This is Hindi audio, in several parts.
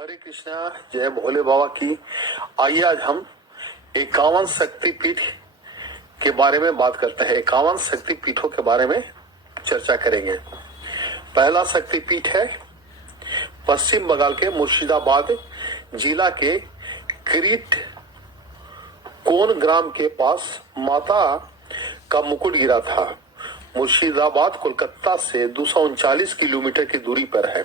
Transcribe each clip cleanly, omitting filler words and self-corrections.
हरे कृष्णा, जय भोले बाबा की। आइए आज हम 51 शक्तिपीठ के बारे में बात करते हैं। 51 शक्तिपीठों के बारे में चर्चा करेंगे। पहला शक्तिपीठ है पश्चिम बंगाल के मुर्शिदाबाद जिला के क्रीट कोन ग्राम के पास माता का मुकुट गिरा था। मुर्शिदाबाद कोलकाता से 239 किलोमीटर की दूरी पर है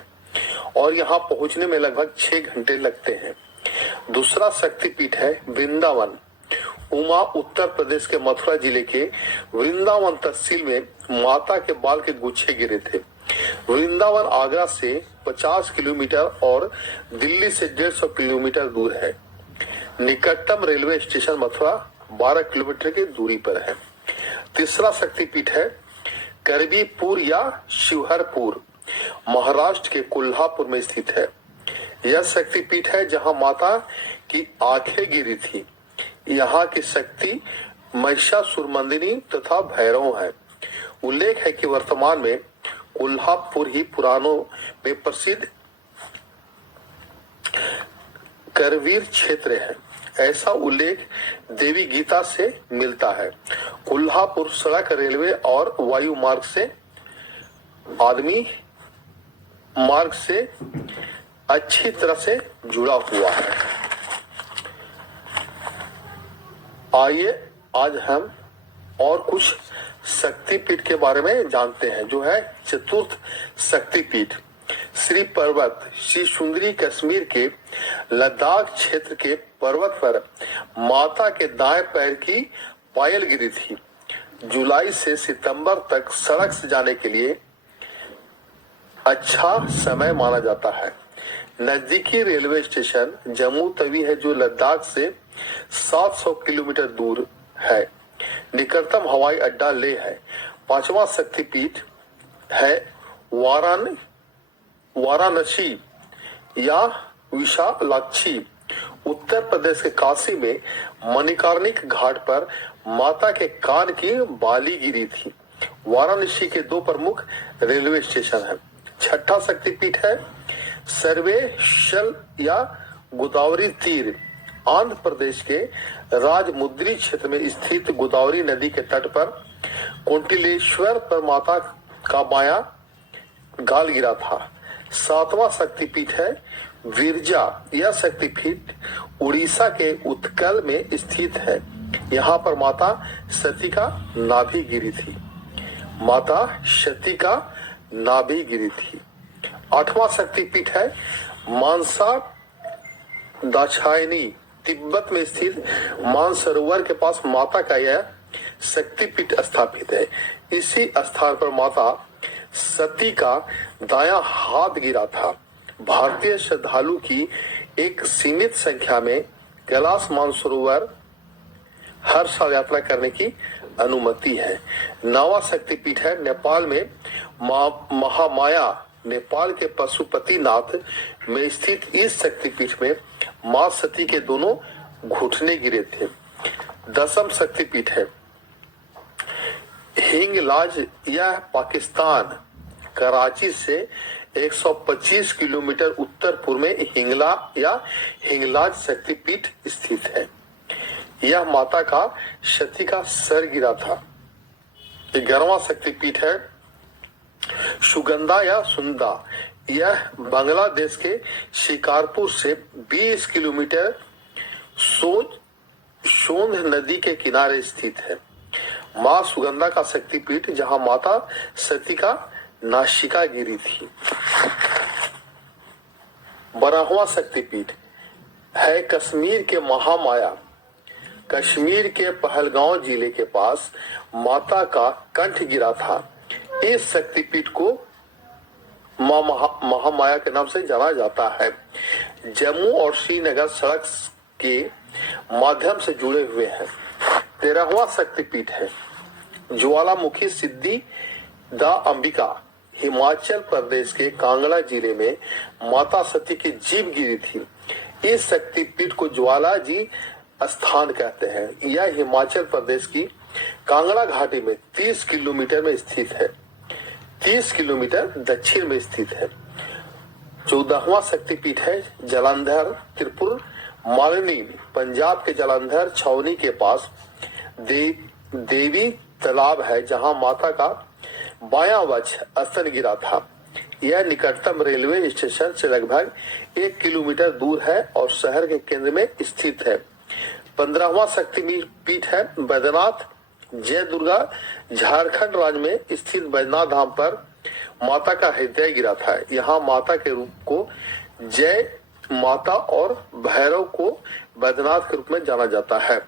और यहाँ पहुंचने में लगभग 6 घंटे लगते हैं। दूसरा शक्तिपीठ है वृंदावन उमा, उत्तर प्रदेश के मथुरा जिले के वृंदावन तहसील में माता के बाल के गुच्छे गिरे थे। वृंदावन आगरा से 50 किलोमीटर और दिल्ली से 150 किलोमीटर दूर है। निकटतम रेलवे स्टेशन मथुरा 12 किलोमीटर की दूरी पर है। तीसरा शक्तिपीठ है करवीपुर या शिवहरपुर, महाराष्ट्र के कोल्हापुर में स्थित है। यह शक्तिपीठ है जहां माता की आंखें गिरी थी। यहाँ की शक्ति महिषासुरमर्दिनी तथा भैरव है। उल्लेख है कि वर्तमान में कोल्हापुर ही पुराणों में प्रसिद्ध करवीर क्षेत्र है। ऐसा उल्लेख देवी गीता से मिलता है। कोल्हापुर सड़क, रेलवे और वायु मार्ग से आदमी मार्ग से अच्छी तरह से जुड़ा हुआ है। आइए आज हम और कुछ शक्तिपीठ के बारे में जानते हैं, जो है चतुर्थ शक्तिपीठ श्री पर्वत। श्री सुंदरी कश्मीर के लद्दाख क्षेत्र के पर्वत पर माता के दाएं पैर की पायल गिरी थी। जुलाई से सितंबर तक सड़क से जाने के लिए अच्छा समय माना जाता है। नजदीकी रेलवे स्टेशन जम्मू तवी है, जो लद्दाख से 700 किलोमीटर दूर है। निकटतम हवाई अड्डा लेह है। पांचवा शक्तिपीठ है वाराणसी या विशालाक्षी, उत्तर प्रदेश के काशी में मणिकर्णिक घाट पर माता के कान की बाली गिरी थी। वाराणसी के 2 प्रमुख रेलवे स्टेशन हैं। छठा शक्तिपीठ है सर्वेशल या गोदावरी तीर, आंध्र प्रदेश के राजमुंद्री क्षेत्र में स्थित गोदावरी नदी के तट पर कोंटिलेश्वर पर माता का बायां गाल गिरा था। सातवां शक्तिपीठ है विरजा। यह शक्तिपीठ उड़ीसा के उत्कल में स्थित है। यहाँ पर माता सती का नाभि गिरी थी। माता सती का नाभि गिरी थी। आठवां शक्तिपीठ है मानसा दाक्षायणी, तिब्बत में स्थित मानसरोवर के पास माता का यह शक्तिपीठ स्थापित है। इसी स्थान पर माता सती का दायां हाथ गिरा था। भारतीय श्रद्धालु की एक सीमित संख्या में कैलाश मानसरोवर हर साल यात्रा करने की अनुमति है। 9वां शक्तिपीठ है नेपाल में महामाया। नेपाल के पशुपतिनाथ में स्थित इस शक्तिपीठ में मां सती के दोनों घुटने गिरे थे। 10वां शक्तिपीठ है हिंगलाज। यह पाकिस्तान कराची से 125 किलोमीटर उत्तर पूर्व में हिंगला या हिंगलाज शक्तिपीठ स्थित है। यह माता का सती का सर गिरा था। 11वां शक्तिपीठ है सुगंधा या सुंदा। यह बांग्लादेश के शिकारपुर से 20 किलोमीटर सोंध नदी के किनारे स्थित है। मां सुगंधा का शक्तिपीठ जहां माता सती का नासिका गिरी थी। 12वां शक्तिपीठ है कश्मीर के महामाया। कश्मीर के पहलगांव जिले के पास माता का कंठ गिरा था। इस शक्तिपीठ को मां महामाया के नाम से जाना जाता है। जम्मू और श्रीनगर सड़क के माध्यम से जुड़े हुए हैं। 13वां शक्तिपीठ है ज्वालामुखी सिद्धि दा अंबिका। हिमाचल प्रदेश के कांगड़ा जिले में माता सती की जीभ गिरी थी। इस शक्तिपीठ को ज्वाला जी स्थान कहते हैं। यह हिमाचल प्रदेश की कांगड़ा घाटी में 30 किलोमीटर में स्थित है। 30 किलोमीटर दक्षिण में स्थित है। 14वां शक्तिपीठ है जालंधर त्रिपुर मालिनी, पंजाब के जालंधर छावनी के पास देवी तालाब है जहां माता का बायां वक्ष स्तन गिरा था। यह निकटतम रेलवे स्टेशन से लगभग 1 किलोमीटर दूर है और शहर के केंद्र में स्थित है। 15वां शक्तिपीठ है बैद्यनाथ, जय दुर्गा, झारखंड राज्य में स्थित बैद्यनाथ धाम पर माता का हृदय गिरा था। यहाँ माता के रूप को जय माता और भैरव को बैद्यनाथ के रूप में जाना जाता है।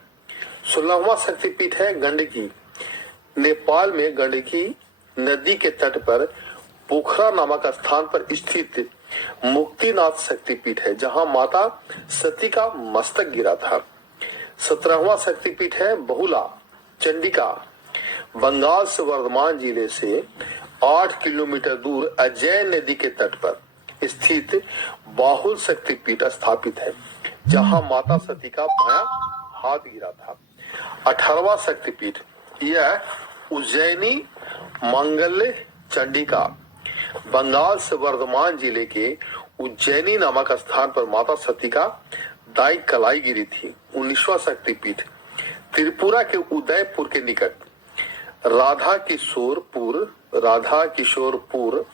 16वां शक्तिपीठ है गंडकी, नेपाल में गंडकी नदी के तट पर पोखरा नामक स्थान पर स्थित मुक्तिनाथ शक्तिपीठ है जहां माता सती का मस्तक गिरा था। 17वां शक्तिपीठ है बहुला चंडिका, बंगाल से वर्धमान जिले से 8 किलोमीटर दूर अजय नदी के तट पर स्थित बाहुल शक्तिपीठ स्थापित है जहां माता सती का बायां हाथ गिरा था। 18वां शक्तिपीठ यह उज्जैनी मंगल्य चंडिका, बंगाल से वर्धमान जिले के उज्जैनी नामक स्थान पर माता सती का दाई कलाई गिरी थी। 19वां शक्तिपीठ त्रिपुरा के उदयपुर के निकट राधा किशोरपुर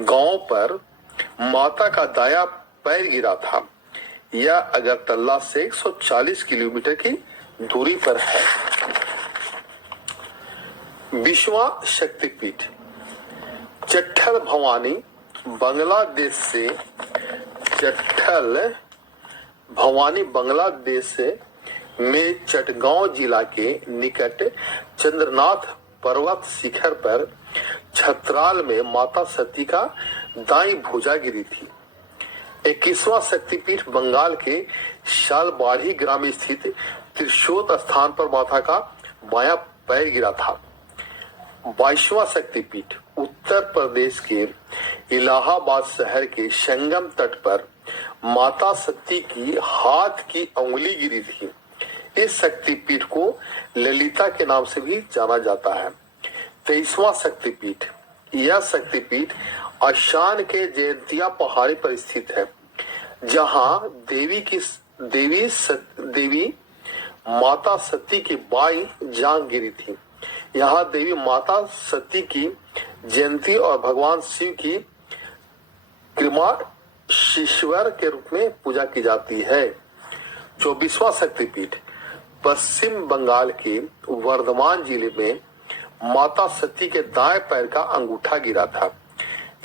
गांव पर माता का दाया पैर गिरा था। यह अगरतला से 140 किलोमीटर की दूरी पर है। 20वां शक्तिपीठ चट्ठल भवानी, बांग्लादेश में चटगांव जिला के निकट चंद्रनाथ पर्वत शिखर पर छतराल में माता सती का दाई भुजा गिरी थी। 21वां शक्तिपीठ बंगाल के शालबाड़ी ग्राम स्थित त्रिशोत स्थान पर माता का बायां पैर गिरा था। 22वां शक्तिपीठ उत्तर प्रदेश के इलाहाबाद शहर के संगम तट पर माता सती की हाथ की अंगुली गिरी थी। इस शक्तिपीठ को ललिता के नाम से भी जाना जाता है। 23वां शक्तिपीठ यह शक्तिपीठ आसाम के जयंतिया पहाड़ी पर स्थित है जहां देवी माता सती की बाई जांग गिरी थी। यहाँ देवी माता सती की जयंती और भगवान शिव की कृमाशीश्वर के रूप में पूजा की जाती है। 24वां शक्तिपीठ पश्चिम बंगाल के वर्धमान जिले में माता सती के दाएं पैर का अंगूठा गिरा था।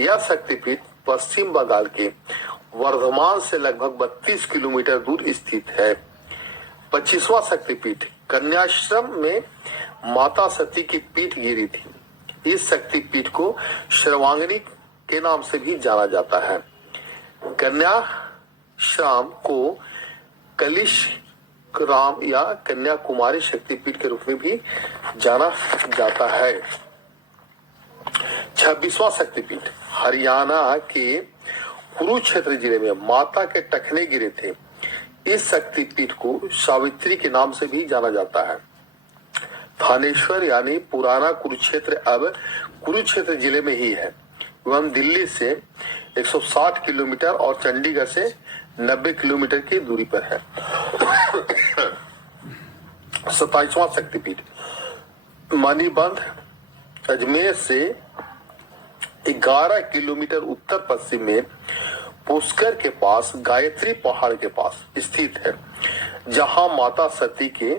यह शक्तिपीठ पश्चिम बंगाल के वर्धमान से लगभग 32 किलोमीटर दूर स्थित है। 25वां शक्तिपीठ कन्याश्रम में माता सती की पीठ गिरी थी। इस शक्तिपीठ को सर्वांगिनी के नाम से भी जाना जाता है। कन्याश्रम को कलिश राम या कन्याकुमारी शक्तिपीठ के रूप में भी जाना जाता है। 26वां शक्तिपीठ हरियाणा के कुरुक्षेत्र जिले में माता के टखने गिरे थे। इस शक्तिपीठ को सावित्री के नाम से भी जाना जाता है। थानेश्वर यानी पुराना कुरुक्षेत्र अब कुरुक्षेत्र जिले में ही है एवं दिल्ली से 160 किलोमीटर और चंडीगढ़ से 90 किलोमीटर की दूरी पर है। 27वां शक्तिपीठ मणिबंध अजमेर से 11 किलोमीटर उत्तर पश्चिम में पुष्कर के पास गायत्री पहाड़ के पास स्थित है जहां माता सती के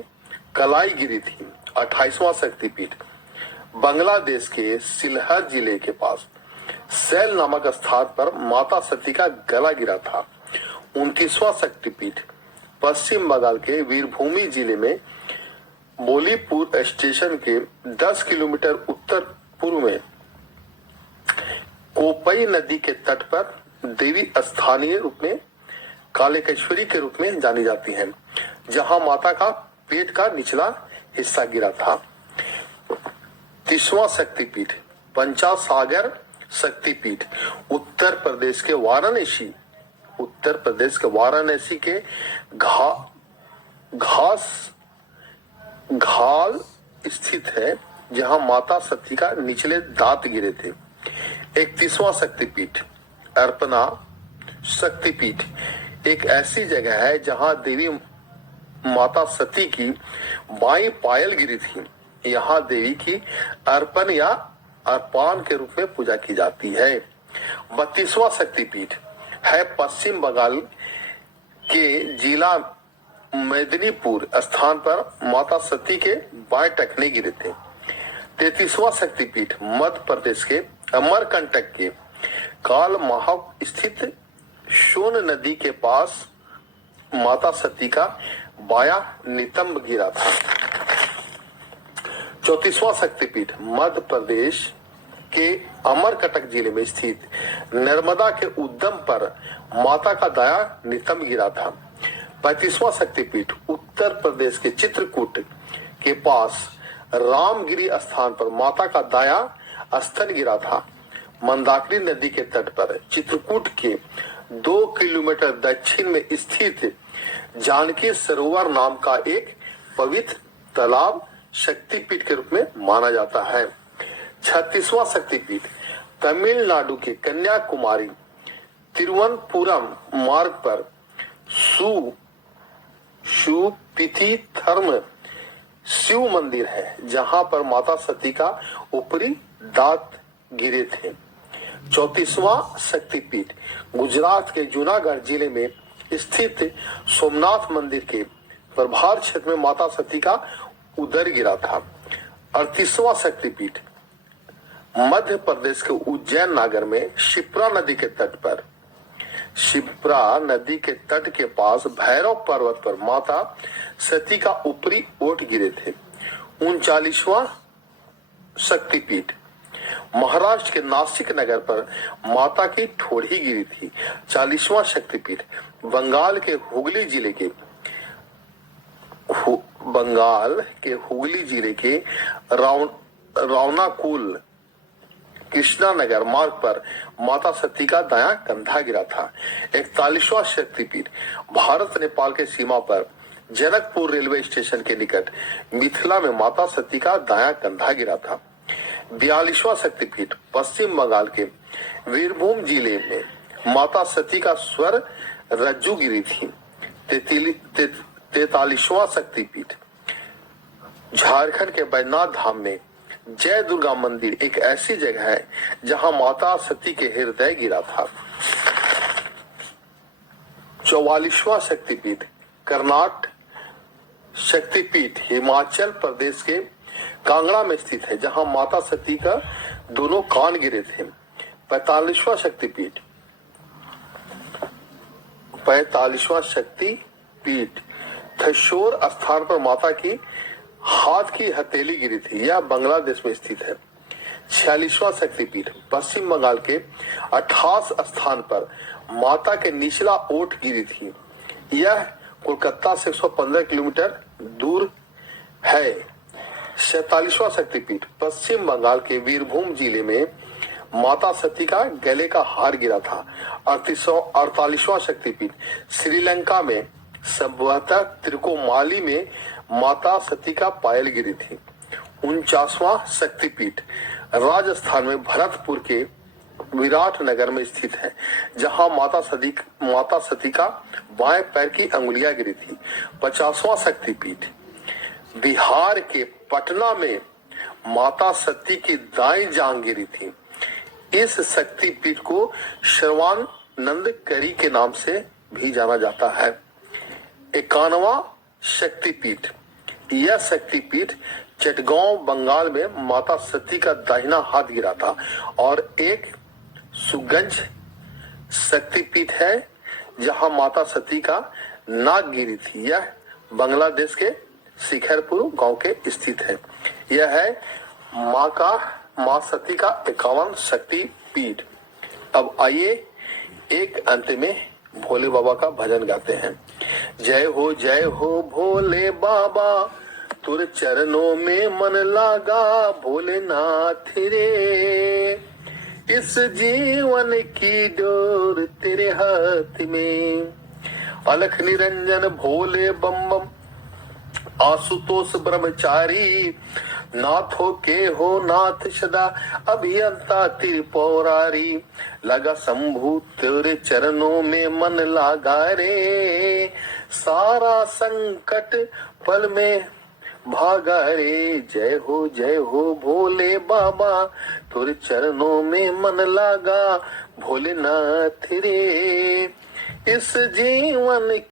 कलाई गिरी थी। 28वां शक्तिपीठ बांग्लादेश के सिलहर जिले के पास सैल नामक स्थान पर माता सती का गला गिरा था। 29वां शक्तिपीठ पश्चिम बंगाल के वीरभूमि जिले में बोलीपुर स्टेशन के 10 किलोमीटर उत्तर पूर्व में कोपई नदी के तट पर देवी स्थानीय रूप में कालिकेश्वरी के रूप में जानी जाती हैं, जहां माता का पेट का निचला हिस्सा गिरा था। 30वां शक्तिपीठ पंचासागर शक्तिपीठ उत्तर प्रदेश के वाराणसी के घाल स्थित है जहां माता सती का निचले दांत गिरे थे। 31वां शक्तिपीठ अर्पना शक्तिपीठ एक ऐसी जगह है जहां देवी माता सती की बाईं पायल गिरी थी। यहाँ देवी की अर्पण या अर्पण के रूप में पूजा की जाती है। 32वां शक्तिपीठ है पश्चिम बंगाल के जिला मेदिनीपुर स्थान पर माता सती के बाएं टखने गिरे थे। 33वां शक्तिपीठ मध्य प्रदेश के अमरकंटक के काल महाव स्थित सोन नदी के पास माता सती का बाया नितंब गिरा था। 34वां शक्तिपीठ मध्य प्रदेश के अमरकंटक जिले में स्थित नर्मदा के उद्गम पर माता का दाया नितंब गिरा था। 35वां शक्तिपीठ उत्तर प्रदेश के चित्रकूट के पास रामगिरी स्थान पर माता का दाया स्तन गिरा था। मंदाकिनी नदी के तट पर चित्रकूट के 2 किलोमीटर दक्षिण में स्थित जानकी सरोवर नाम का एक पवित्र तालाब शक्तिपीठ के रूप में माना जाता है। 36वां शक्तिपीठ तमिलनाडु के कन्याकुमारी तिरुवनंतपुरम मार्ग पर सुपिथिथर्म शिव मंदिर है, जहां पर माता सती का ऊपरी दांत गिरे थे। 34वां शक्तिपीठ गुजरात के जूनागढ़ जिले में स्थित सोमनाथ मंदिर के प्रभार क्षेत्र में माता सती का उदर गिरा था। 38वां शक्तिपीठ मध्य प्रदेश के उज्जैन नगर में शिप्रा नदी के तट के पास भैरव पर्वत पर माता सती का ऊपरी ओट गिरे थे। 39वां शक्तिपीठ महाराष्ट्र के नासिक नगर पर माता की ठोड़ी गिरी थी। 40वां शक्तिपीठ बंगाल के हुगली जिले के रावनाकुल कृष्णा नगर मार्ग पर माता सती का दाया कंधा गिरा था। 41वां शक्तिपीठ भारत नेपाल के सीमा पर जनकपुर रेलवे स्टेशन के निकट मिथिला में माता सती का दाया कंधा गिरा था। 42वां शक्तिपीठ पश्चिम बंगाल के वीरभूम जिले में माता सती का स्वर रज्जु गिरी थी। 43वां शक्तिपीठ झारखंड के बैजनाथ धाम में जय दुर्गा मंदिर एक ऐसी जगह है जहां माता सती के हृदय गिरा था। 44वां शक्तिपीठ कर्नाटक शक्तिपीठ हिमाचल प्रदेश के कांगड़ा में स्थित है, जहां माता सती का दोनों कान गिरे थे। 45वां शक्तिपीठ थशोर स्थान पर माता की हाथ की हथेली गिरी थी, यह बांग्लादेश में स्थित है। 46वां शक्तिपीठ पश्चिम बंगाल के 28 स्थान पर माता के निचला ओठ गिरी थी, यह कोलकाता से 115 किलोमीटर दूर है। 47वां शक्तिपीठ पश्चिम बंगाल के वीरभूम जिले में माता सती का गले का हार गिरा था। 48वां शक्तिपीठ श्रीलंका में संभवतः त्रिकोमाली में माता सती का पायल गिरी थी। 49वां शक्तिपीठ राजस्थान में भरतपुर के विराट नगर में स्थित है, जहां माता सती का बाएं पैर की अंगुलियां गिरी थी। 50वां शक्तिपीठ बिहार के पटना में माता सती की दाएं जांघ गिरी थी। इस शक्तिपीठ को श्रवणानंद करी के नाम से भी जाना जाता है। 51वां शक्तिपीठ यह शक्तिपीठ चटगांव बंगाल में माता सती का दाहिना हाथ गिरा था और एक सुगंज शक्तिपीठ है जहां माता सती का नाक गिरी थी, यह बांग्लादेश के शिखरपुर गांव के स्थित है। यह है मां सती का 51 शक्तिपीठ। अब आइए एक अंत में भोले बाबा का भजन गाते हैं। जय हो भोले बाबा, तुर चरणों में मन लागा भोलेनाथ रे। इस जीवन की डोर तेरे हाथ में, अलख निरंजन भोले बम बम, आशुतोष ब्रह्मचारी नाथों के हो नाथ सदा अभियंता त्रिपुरारी, लगा शंभु तेरे चरणों में मन लागा रे, सारा संकट पल में भागा रे। जय हो भोले बाबा, तेरे चरणों में मन लागा भोलेनाथ रे। इस जीवन